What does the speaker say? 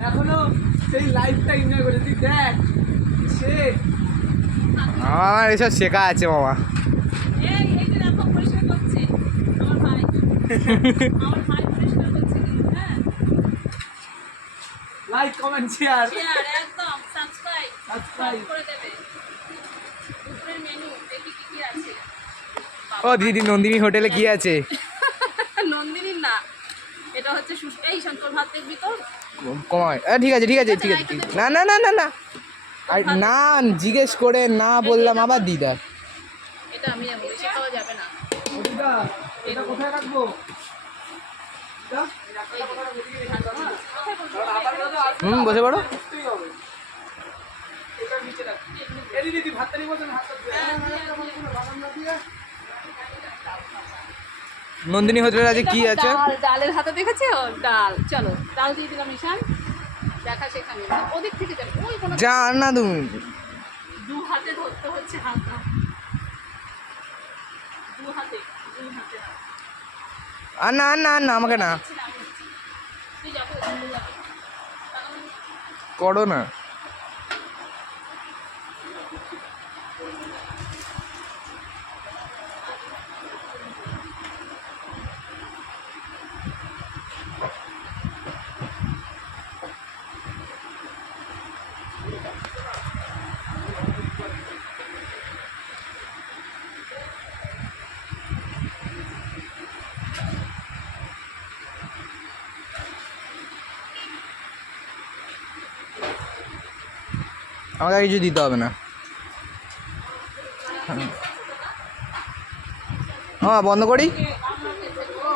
এখনো সেই লাইফটা এনজয় করে তুই দেখ সে আমার এসব শেখা আছে মামা। লাইক কমেন্ট শেয়ার একদম সাবস্ক্রাইব করে দেবে। দুপুরের মেনু দেখি কি কি আছে। ও দিদি নন্দিনী হোটেলে কি আছে? নন্দিনীর না, এটা হচ্ছে এই সন্তোর ভাত দেখবি তো। কমায় ঠিক আছে ঠিক আছে ঠিক আছে না না না না না আর না জিজ্ঞেস করে না বললাম আবার দিদা। এটা আমি যাবো, বেশি খাওয়া যাবে না। দিদা এটা কোথায় রাখবো? বসে পড়ো। নন্দিনী হোটেলের আছে কি আছে? ডালের হাতে দেখেছো? ডাল, চলো ডাল দিয়ে দিলাম ঈশান। দেখা সেখানে ওদিক থেকে যাবে, ওই কোনো যা না তুমি দু হাতে ধরতে হচ্ছে, হালকা দু হাতে আর না না না আমাকে না তুই যাবো করো না। আমাকে কিছু দিতে হবে না। হ্যাঁ বন্ধ করি।